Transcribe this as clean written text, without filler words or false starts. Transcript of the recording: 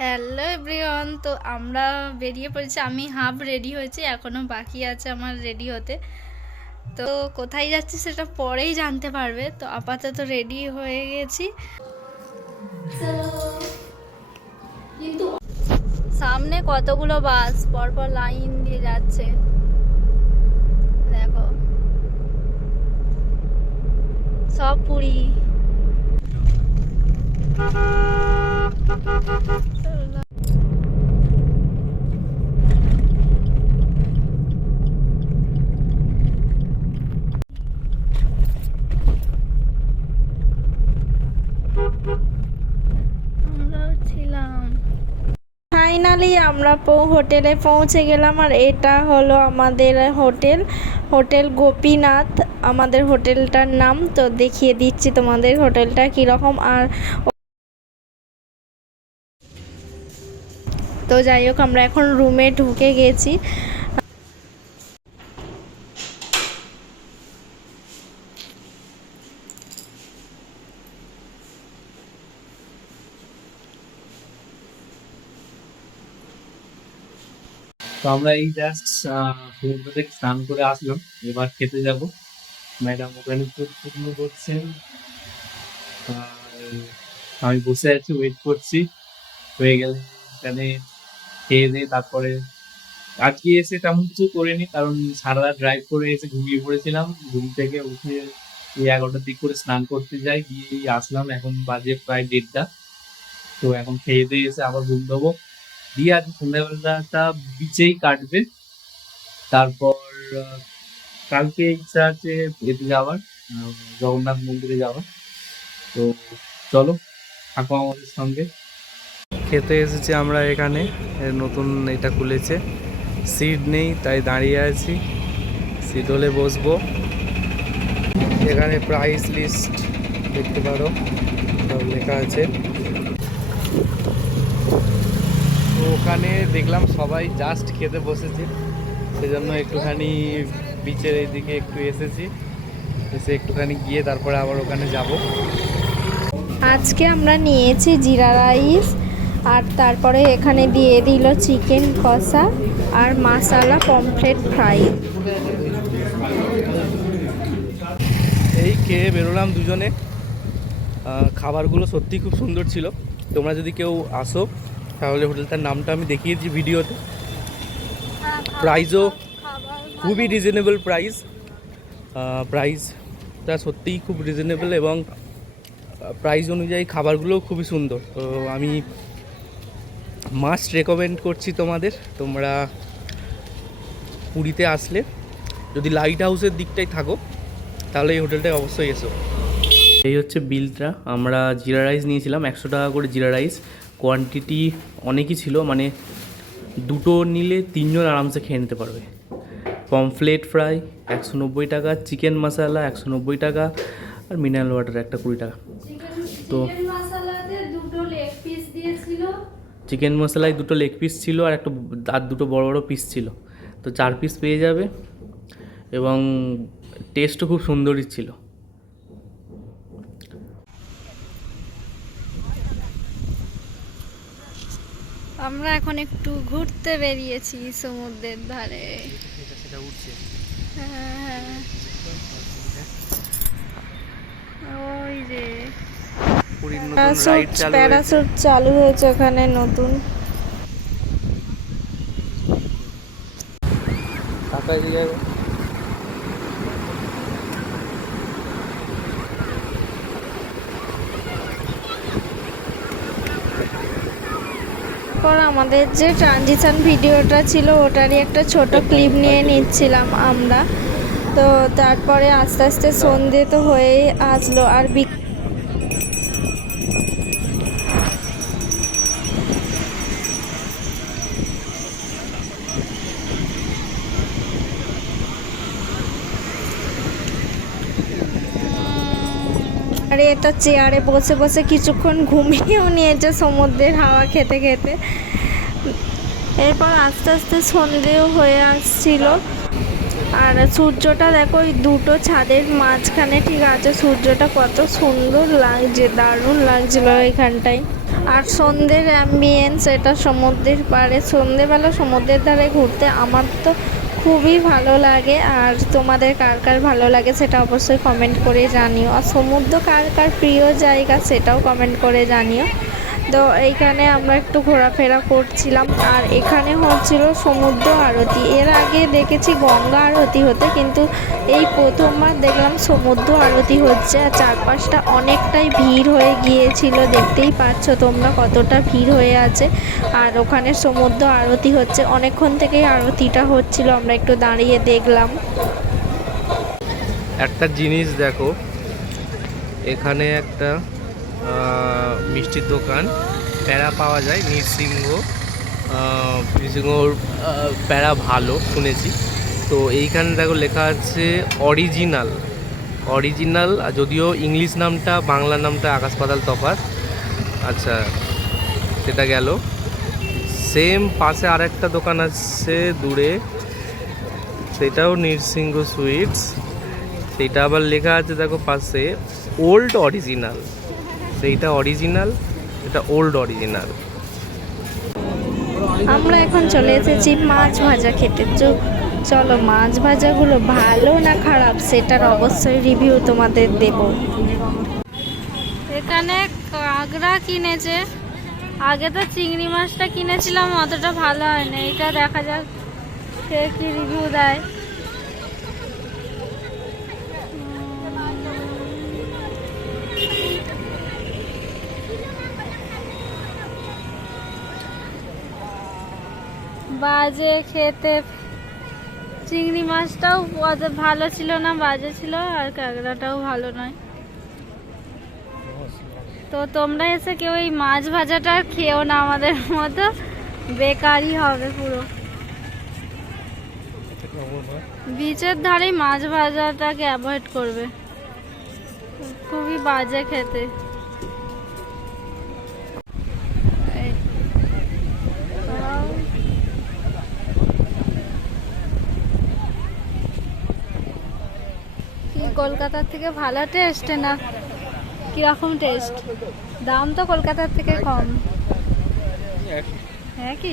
Hello everyone, তো আমরা বেরিয়ে পড়েছি। আমি হাফ রেডি হয়েছি, এখনও বাকি আছে আমার রেডি হতে। তো কোথায় যাচ্ছি সেটা পরেই জানতে পারবে। তো আপাতত রেডি হয়ে গেছি। কিন্তু সামনে কতগুলো বাস পরপর লাইন দিয়ে যাচ্ছে, দেখো সব পুরী। ফাইনালি আমরা হোটেলে পৌঁছে গেলাম। আর এটা হলো আমাদের হোটেল, হোটেল গোপীনাথ আমাদের হোটেলটার নাম। তো দেখিয়ে দিচ্ছি তোমাদের হোটেলটা কীরকম। আর তো যাই হোক, আমরা এখন রুমে ঢুকে গেছি। তো আমরা এই জাস্ট সমুদ্র থেকে স্নান করে আসলাম, এবার খেতে যাব। ম্যাডাম ওখানে শুকনো করছেন, আর আমি বসে আছি, ওয়েট করছি। হয়ে গেলে এখানে খেয়ে দিয়ে তারপরে আজকে এসে তেমন কিছু করিনি, কারণ সারা রাত ড্রাইভ করে এসে ঘুমিয়ে পড়েছিলাম। ঘুম থেকে উঠে ওই 11টার দিক করে স্নান করতে যাই, গিয়ে আসলাম। এখন বাজে প্রায় 1:30। তো এখন খেয়ে দিয়ে এসে আবার ঘুম দেবো, দিয়ে আজ সন্ধ্যাবেলাটা বিচেই কাটবে। তারপর কালকে ইচ্ছা আছে এতে যাওয়ার, জগন্নাথ মন্দিরে যাওয়ার। তো চলো, থাকো আমাদের সঙ্গে। খেতে এসেছি আমরা এখানে, নতুন এটা খুলেছে। সিট নেই তাই দাঁড়িয়ে আছি, সিট হলে বসবো। এখানে প্রাইস লিস্ট দেখতে পারো, সব লেখা আছে। তো ওখানে দেখলাম সবাই জাস্ট খেতে বসেছে, সেজন্য একটুখানি বিচের এইদিকে একটু এসেছি, এসে একটুখানি গিয়ে তারপরে আবার ওখানে যাব। আজকে আমরা নিয়েছি জিরা রাইস, আর তারপরে এখানে দিয়ে দিল চিকেন কষা আর মশলা পমফ্রেট ফ্রাই। এই খেয়ে বেরোলাম দুজনে। খাবারগুলো সত্যিই খুব সুন্দর ছিল। তোমরা যদি কেউ আসো তাহলে হোটেলটার নামটা আমি দেখিয়েছি ভিডিওতে। প্রাইসও খুবই রিজনেবল প্রাইস, প্রাইসটা সত্যিই খুব রিজনেবল, এবং প্রাইস অনুযায়ী খাবারগুলোও খুবই সুন্দর। তো আমি মাস্ট রেকমেন্ড করছি তোমাদের, তোমরা পুরীতে আসলে যদি লাইট হাউসের দিকটাই থাকো তাহলে এই হোটেলটায় অবশ্যই এসো। এই হচ্ছে বিলটা। আমরা জিরা রাইস নিয়েছিলাম, 100 টাকা করে জিরা রাইস। কোয়ান্টিটি অনেকই ছিল, মানে দুটো নিলে 3জন আরামসে খেয়ে নিতে পারবে। পমফ্লেট ফ্রাই 190 টাকা, চিকেন মশলা 190 টাকা, আর মিনারেল ওয়াটার একটা 20 টাকা। তো চিকেন মশলায় 2টো লেগ পিস ছিল, আর দুটো বড় বড় পিস ছিল। তো 4 পিস পেয়ে যাবে, এবং টেস্টও খুব সুন্দরই ছিল। আমরা এখন একটু ঘুরতে বেরিয়েছি সমুদ্রের ধারে। হ্যাঁ, ওই যে প্যারাসুট চালু হয়েছে ওখানে নতুন। পর আমাদের যে ট্রানজিশন ভিডিওটা ছিল ওটারই একটা ছোট ক্লিপ নিয়ে নিচ্ছিলাম আমরা। তো তারপরে আস্তে আস্তে সন্ধে তো হয়েই আসলো। আর আরে এটা চেয়ারে বসে বসে কিছুক্ষণ ঘুমিয়েও নিয়েছে সমুদ্রের হাওয়া খেতে খেতে। এরপর আস্তে আস্তে সন্ধেও হয়ে আসছিল। আর সূর্যটা দেখো, ওই দুটো ছাদের মাঝখানে ঠিক আছে, সূর্যটা কত সুন্দর লাগছে, দারুণ লাগছিল এখানটায়। আর সন্ধ্যের অ্যাম্বিয়েন্স, এটা সমুদ্রের পাড়ে সন্ধ্যেবেলা সমুদ্রের ধারে ঘুরতে আমার তো খুবই ভালো লাগে। আর তোমাদের কার কার ভালো লাগে সেটা অবশ্যই কমেন্ট করে জানিও। আর সমুদ্র কার কার প্রিয় জায়গা সেটাও কমেন্ট করে জানিও। তো এইখানে আমরা একটু ঘোরাফেরা করছিলাম, আর এখানে হচ্ছিল সমুদ্র আরতি। এর আগে দেখেছি গঙ্গা আরতি হতে, কিন্তু এই প্রথমবার দেখলাম সমুদ্র আরতি হচ্ছে। আর চারপাশটা অনেকটাই ভিড় হয়ে গিয়েছিল, দেখতেই পাচ্ছ তোমরা কতটা ভিড় হয়ে আছে। আর ওখানে সমুদ্র আরতি হচ্ছে, অনেকক্ষণ থেকেই আরতিটা হচ্ছিল, আমরা একটু দাঁড়িয়ে দেখলাম। একটা জিনিস দেখো, এখানে একটা মিষ্টির দোকান, প্যাড়া পাওয়া যায়। নৃসিংহর প্যাড়া ভালো শুনেছি। তো এইখানে দেখো লেখা আছে অরিজিনাল। যদিও ইংলিশ নামটা বাংলা নামটা আকাশ পাতাল তফাৎ। আচ্ছা, সেটা গেল। সেম পাশে আরেকটা দোকান আছে দূরে, সেটাও নৃসিংহ সুইটস। সেটা আবার লেখা আছে দেখো পাশে ওল্ড অরিজিনাল। সেইটা অরিজিনাল, এটা ওল্ড অরিজিনাল। আমরা এখন চলে এসেছি মাছ ভাজা খেতে। চলো মাছ ভাজাগুলো ভালো না খারাপ সেটার অবশ্যই রিভিউ তোমাদের দেব। এখানে কাঁকড়া কিনেছে, আগে তো চিংড়ি মাছটা কিনেছিলাম, অতটা ভালো হয়নি। এটা দেখা যাক সে কি রিভিউ দেয়। বাজে খেতে, চিংড়ি মাছটাও অত ভালো ছিল না, বাজে ছিল। আর কাঁকড়াটাও ভালো নয়। তো তোমরা এসে কেউ এই মাছ ভাজাটা খেও না, আমাদের মতো বেকারই হবে পুরো। বিচের ধারে মাছ ভাজাটাকে অ্যাভয়েড করবে, খুবই বাজে খেতে। কলকাতার থেকে ভালো টেস্ট না কিরকম টেস্ট? দাম তো কলকাতার থেকে কম। হ্যাঁ কি